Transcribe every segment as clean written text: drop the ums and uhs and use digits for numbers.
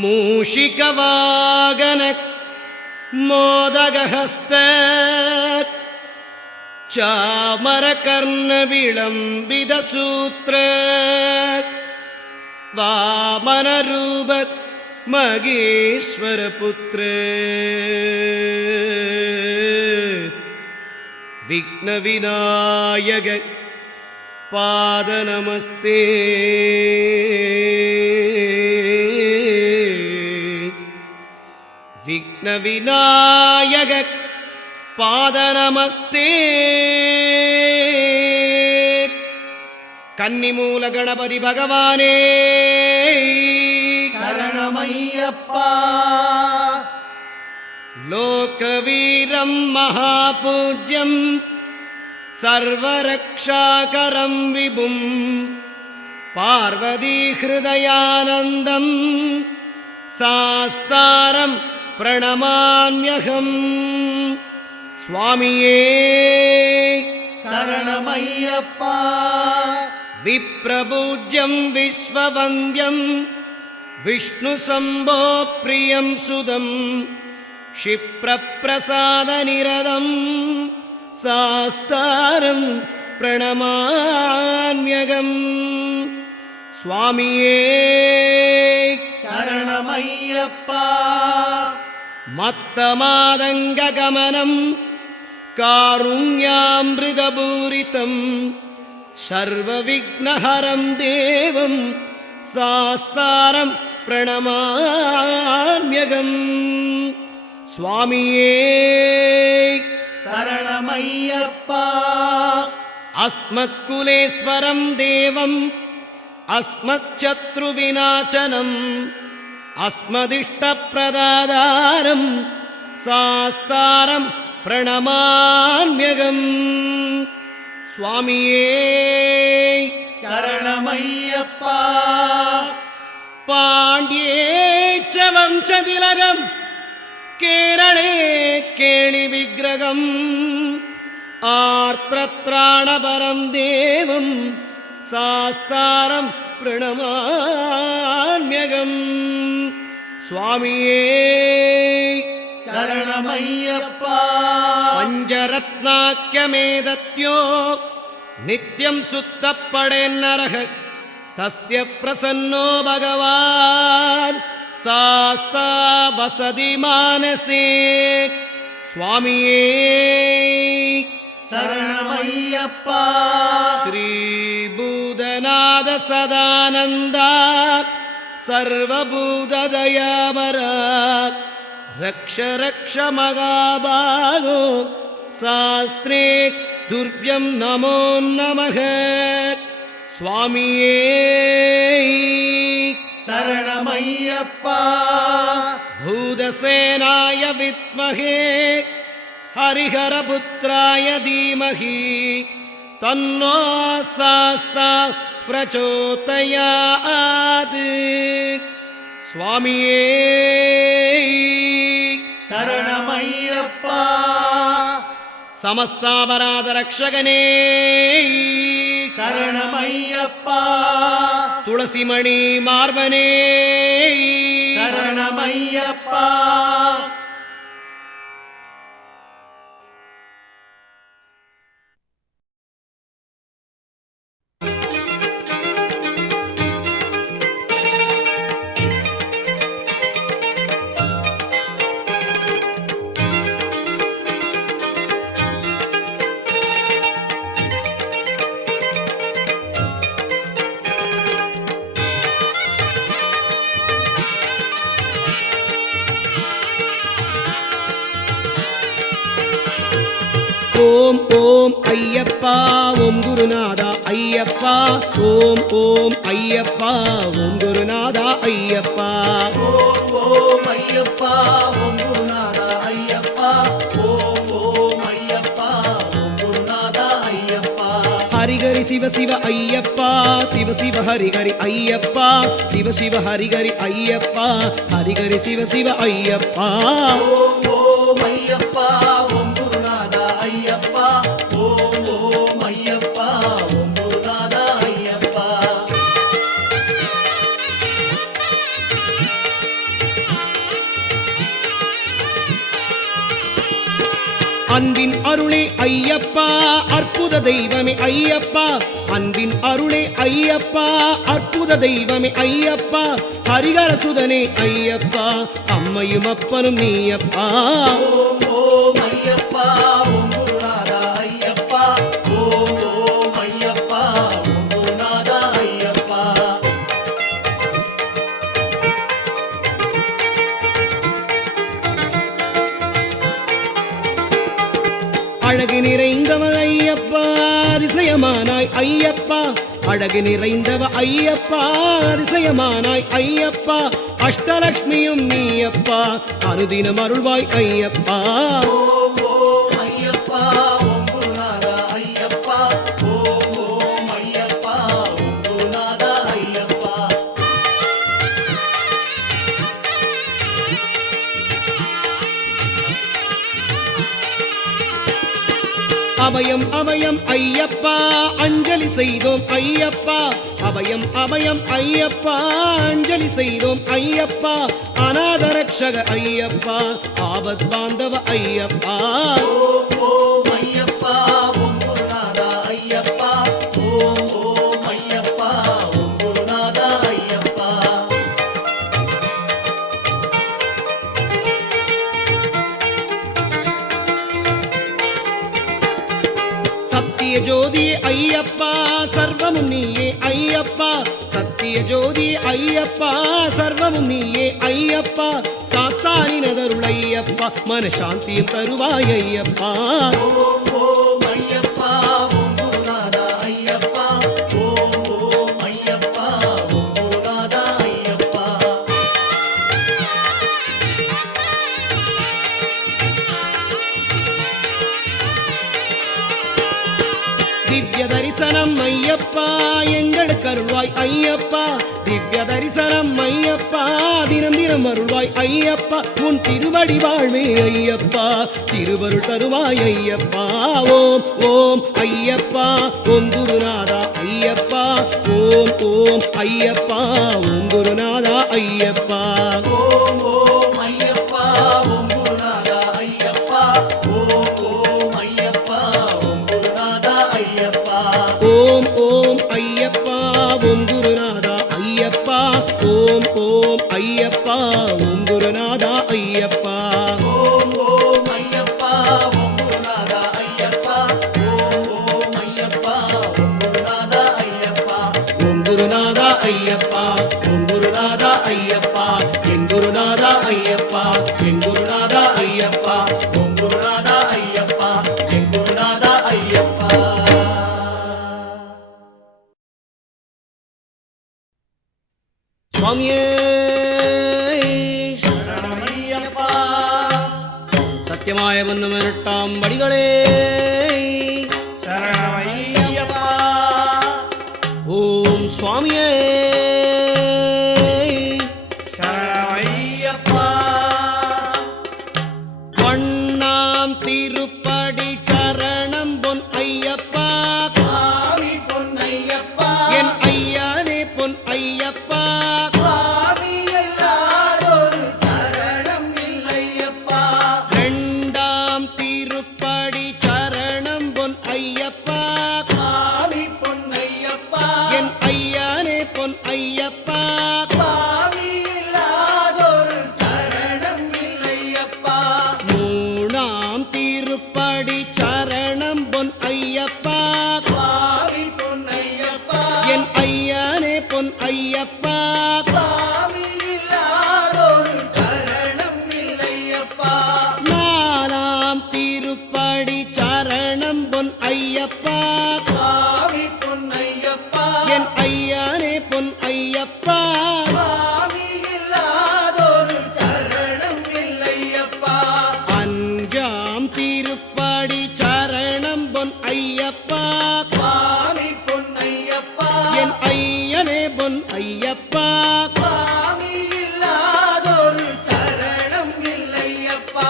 மூஷிகவாகன மோதகஹஸ்த சாமரகர்ண விளம்பித சூத்ர வாமனரூப மகேஸ்வர புத்ர விக்ன விநாயக பாத நமஸ்தே. விக்ன விநாயக பாத நமஸ்தே. கன்னிமூல கணபதி பகவானே சரணமையப்பா. லோகவீரம் மகாபூஜ்யம் சர்வரக்ஷாகரம் விபும் பார்வதி ஹிருதயானந்தம் சாஸ்தாரம் பிரணமாம்யகம். சுவாமியே சரணமையப்பா. விப்ரபூஜ்யம் விஸ்வவந்தியம் விஷ்ணு சம்போ பிரியம் சுதம் க்ஷிப்ரப்ரசாத நிரதம் சாஸ்தாரம் பிரணமாம்யகம். சுவாமியே சரணமையப்பா. மத்தமாதங்க கமனம் காருண்யாம்ருதபூரிதம் சர்வவிக்னஹரம் தேவம் சாஸ்தாரம் பிரணமாம்யகம். சுவாமியே சரணமையப்பா. அஸ்மத்குலேஸ்வரம் தேவம் அஸ்மச்சத்ருவிநாசனம் அஸ்மதிஷ்டப்ரதாதாரம் சாஸ்தாரம் பிரணமாம்யகம். சுவாமியே சரணமையப்பா. பாண்டியே ச வம்சதிலகம் கேரளே கேளி விக்கிரகம் ஆர்த்ரத்ராணபரம் தேவம் சாஸ்தாரம் பிரணமாம்யகம். சுவாமியே சரணமையப்பா. பஞ்சரத்னாக்கியமேதத்யோ நித்யம் சுத்தப்படேன்னரக தஸ்ய பிரசன்னோ பகவான் சாஸ்தா வசதி மானசே. சுவாமியே சரணமையப்பா. ஸ்ரீபூதநாத சதானந்தா சர்வபூததயாபரா ரக்ஷ ரக்ஷ மகாபாகோ சாஸ்திரே துர்ப்யம் நமோ நமः. சுவாமியே சரணமையப்பா. பூதசேனாய வித்மஹே ஹரிஹரபுத்ராய தீமஹி தன்னோ சாஸ்தா பிரச்சோதயாத். சுவாமியே சரணமையப்பா. சமஸ்தாபராத ரக்ஷகனே சரணமையப்பா. துளசிமணி மார்பனே சரணமையப்பா. ஓம் ஓம் ஐயப்பா ஓம் குருநாதா ஐயப்பா ஓம் ஓம் ஐயப்பா ஓம் குருநாதா ஐயப்பா. ஓம் ஓம் ஐயப்பா ஓம் குருநாதா ஐயப்பா. ஓம் ஓம் ஐயப்பா ஓம் குருநாதா ஐயப்பா. ஹரிகரி சிவ சிவ ஐயப்பா சிவ சிவ ஹரிகரி ஐயப்பா சிவ சிவ ஹரிகரி ஐயப்பா ஹரிகரி சிவ சிவ ஐயப்பா. ஓம் ஓம் ஐயப்பா ஓம் குருநாதா ஐயப்பா. ஓம் ஓம் ஐயப்பா ஓம் குருநாதா ஐயப்பா. அன்பின் அருளே ஐயப்பா அற்புத தெய்வமே ஐயப்பா அன்பின் அருளே ஐயப்பா அற்புத தெய்வமே ஐயப்பா ஹரிஹர சுதனே ஐயப்பா அம்மையும் அப்பனும் நீயப்பா ஓம் ஓம் ஐயப்பா ஓம் குருநாதா ஐயப்பா ஓம் ஓம் ஐயப்பா ஓம் குருநாதா ஐயப்பா அழகு நிறைந்தவ ஐயப்பா அதிசயமானாய் ஐயப்பா அழகு நிறைந்தவ ஐயப்பா அதிசயமானாய் ஐயப்பா அஷ்டலக்ஷ்மியும் நீயப்பா அனுதினம் அருள்வாய் ஐயப்பா ஓம் ஓம் ஐயப்பா ஓம் குருநாதா ஐயப்பா ஓம் ஓம் ஐயப்பா ஓம் குருநாதா ஐயப்பா அபயம் அபயம் ஐயப்பா அஞ்சலி செய்தோம் ஐயப்பா அபயம் அபயம் ஐயப்பா அஞ்சலி செய்தோம் ஐயப்பா அநாத ரக்ஷக ஐயப்பா ஆபத் பாந்தவ ஐயப்பா ஓம் ஓம் ஐயப்பா ஓம் குருநாதா ஐயப்பா ஓம் ஓம் ஐயப்பா ஓம் குருநாதா ஐயப்பா சத்திய ஜோதியே ஐயப்பா சர்வமும் நீயே ஐயப்பா சத்திய ஜோதியே ஐயப்பா சர்வமும் நீயே ஐயப்பா சாஸ்தானினதருள் ஐயப்பா மனசாந்தியும் தருவாய் ஐயப்பா ஓம் ஓம் ஐயப்பா ஓம் குருநாதா ஐயப்பா ஓம் ஓம் ஐயப்பா ஓம் குருநாதா ஐயப்பா திவ்ய தரிசனம் ஐயப்பா எங்களுக்கு அருள்வாய் ஐயப்பா திவ்ய தரிசனம் ஐயப்பா தினம் தினம் அருள்வாய் ஐயப்பா உன் திருவடி வாழ்வே ஐயப்பா திருவருள் தருவாய் ஐயப்பா ஓம் ஓம் ஐயப்பா ஓம் குருநாதா ஐயப்பா ஓம் ஓம் ஐயப்பா ஓம் குருநாதா ஐயப்பா ஓம் ஓம் ஐயப்பா ஓம் குருநாதா ஐயப்பா ஓம் ஓம் ஐயப்பா ஓம் குருநாதா ஐயப்பா ஓம் ஓம் ஐயப்பா ஓம் குருநாதா ஐயப்பா ஓம் ஓம் ஐயப்பா ஓம் குருநாதா ஐயப்பா ஓம் ஓம் ஐயப்பா ஓம் குருநாதா ஐயப்பா ஓம் ஓம் ஐயப்பா ஓம் குருநாதா ஐயப்பா ஓம் குருநாதா ஐயப்பா ஓம் குருநாதா ஐயப்பா என் குருநாதா ஐயப்பா என் குருநாதா ஐயப்பா ஓம் குருநாதா ஐயப்பா என் குருநாதா ஐயப்பா சுவாமியே சரணமையப்பா சத்தியமாய மன்னம் இரட்டாம் வடிகளே சரணமையப்பா ஓம் சுவாமியே சரணமையப்பா பொன்னாம் திருப்படி சரணம் பொன் ஐயப்பா சுவாமி பொன்னையப்பா என் ஐயானே பொன் ஐயப்பா சுவாமி எல்லாரொரு சரணம் இல்லையப்பா இரண்டாம் திருப்படி சரணம் பொன் ஐயப்பா சுவாமி பொன்னையப்பா என் ஐயானே பொன் ஐயப்பா சுவாமி இல்லாதொரு சரணம் இல்லையப்பா மூணாம் திருப்படி சரணம் பொன் ஐயப்பா சுவாமி பொன்னையப்பா என் ஐயானே பொன் ஐயப்பா சுவாமி இல்லாதொரு சரணம் இல்லையப்பா நாலாம் திருப்படி சரணம் பொன் ஐயப்பா சுவாமி பொன்னையப்பா என் ஐயானே பொன் ஐயப்பா சுவாமி இல்லாதொரு சரணம் இல்லையப்பா அஞ்சாம் திருப்படி சரணம் பொன் ஐயப்பா சுவாமி பொன்னையப்பா என் ஐயனே பொன் ஐயப்பா சுவாமி இல்லாதொரு சரணம் இல்லையப்பா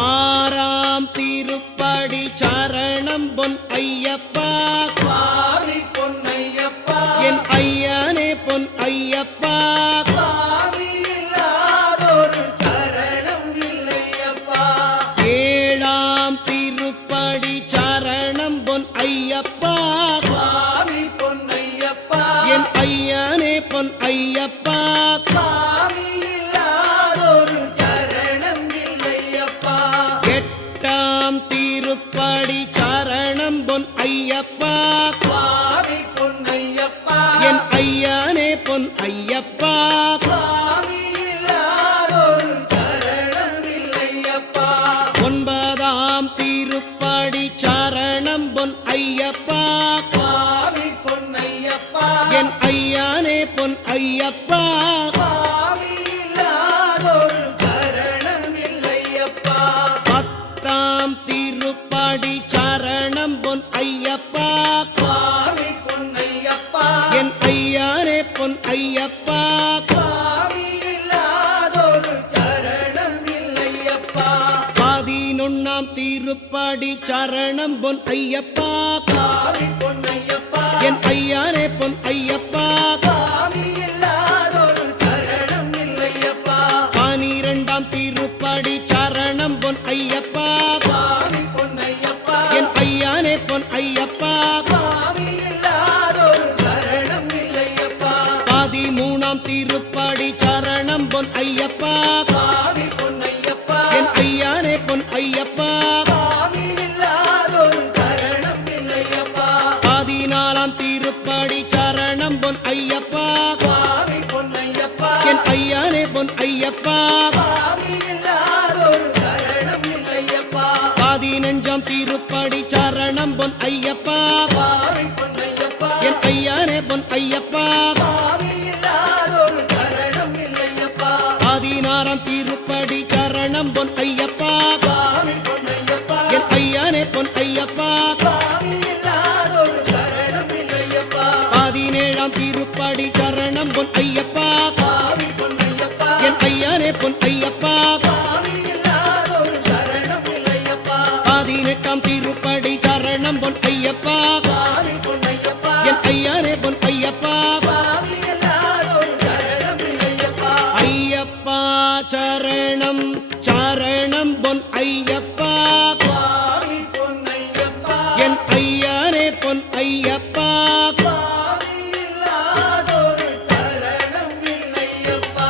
ஆறாம் திருப்படி சரணம் பொன் ஐயப்பா சுவாமி பொன்னையப்பா என் ஐயனே பொன் ஐயப்பா சுவாமி இல்லாதொரு சரணம் இல்லையப்பா ஏழாம் திரு பொன் ஐயப்பா சுவாமி இல்லாதொரு சரணம் இல்லையப்பா எட்டாம் திருப்படி சரணம் பொன் ஐயப்பா சுவாமி பொன்னையப்பா என் ஐயானே பொன் ஐயப்பா சுவாமி இல்லாதொரு சரணம் இல்லையப்பா ஒன்பதாம் திருப்படி சரணம் பொன் ஐயப்பா சுவாமி பொன்னையப்பா என் ஐயானே பொன் ஐயப்பா சுவாமி இல்லாதொரு சரணம் இல்லையப்பா பத்தாம் திருப்படி சரணம் பொன் ஐயப்பா சுவாமி பொன்னையப்பா என் ஐயானே பொன் ஐயப்பா சுவாமி இல்லாதொரு சரணம் இல்லையப்பா பதினொன்னாம் திருப்படி சரணம் பொன் ஐயப்பா சுவாமி பொன்னையப்பா என் ஐயானே பொன் ஐயப்பா சுவாமி இல்லாதொரு சரணம் இல்லையப்பா பனிரெண்டாம் திருப்படி சரணம் பொன் ஐயப்பா சுவாமி பொன்னையப்பா என் ஐயானே பொன் ஐயப்பா சுவாமி இல்லாதொரு சரணம் இல்லையப்பா பதிமூணாம் திருப்படி சரணம் பொன் ஐயப்பா சுவாமி பொன்னையப்பா என் ஐயானே பொன் ஐயப்பா சுவாமி இல்லாதொரு சரணம் இல்லையப்பா பதினாலாம் திருப்படி சரணம் பொன் ஐயப்பா சுவாமி பொன்னையப்பா என் ஐயானே பொன் ஐயப்பா சுவாமி இல்லாதொரு சரணம் இல்லையப்பா பதினஞ்சாம் திருப்படி சரணம் பொன் ஐயப்பா சுவாமி பொன்னையப்பா என் ஐயானே பொன் ஐயப்பா சுவாமி இல்லாதொரு சரணம் இல்லையப்பா பதினாறாம் திருப்படி சரணம் பொன் ஐயப்பா சுவாமி பொன்னையப்பா என் ஐயானே பொன் ஐயப்பா சுவாமி இல்லாதொரு சரணம் இல்லையப்பா பதினேழாம் திருப்படி சரணம் பொன் ஐயப்பா சுவாமி பொன்னையப்பா என் ஐயானே பொன் ஐயப்பா சுவாமி இல்லாதொரு சரணம் இல்லையப்பா பதினெட்டாம் திருப்படி சரணம் பொன் ஐயப்பா சுவாமி பொன்னையப்பா என் ஐயானே பொன் ஐயப்பா சுவாமி இல்லாதொரு சரணம் இல்லையப்பா ஐயப்பா சரணம் சரணம் பொன் ஐயப்பா சுவாமி பொன்னையப்பா என் ஐயானே பொன் ஐயப்பா சுவாமி இல்லாதொரு சரணம் இல்லையப்பா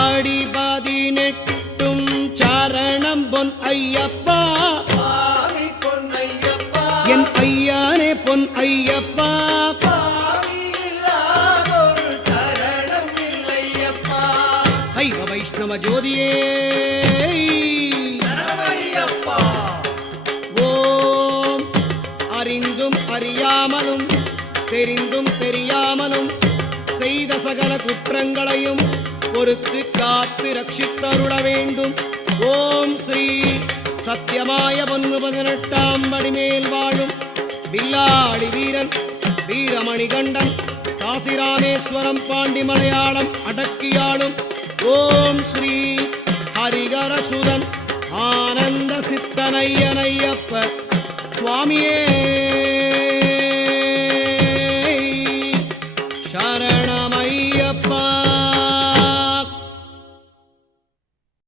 ஆடி பதினெட்டும் சரணம் பொன் ஐயப்பா சுவாமி பொன்னையப்பா என் ஐயானே பொன் ஐயப்பா சுவாமி இல்லாதொரு சரணம் இல்லையப்பா சைவ வைஷ்ணவ ஜோதியே சரணமையப்பா ஓம் அறிந்தும் அறியாமலும் தெரிந்தும் தெரியாமலும் செய்த சகல குற்றங்களையும் பொறுத்து காத்து ரட்சித்தருள வேண்டும். ஓம் ஸ்ரீ சத்தியமாய 18 படிமேல் வாழும் வில்லாளி வீரன் வீரமணிகண்டன் காசிராமேஸ்வரம் பாண்டி மலையாளம் அடக்கியாளும் ஓம் ஸ்ரீ ஹரிகரசுதன் ஆனந்த சித்தனையனையப்ப சுவாமியே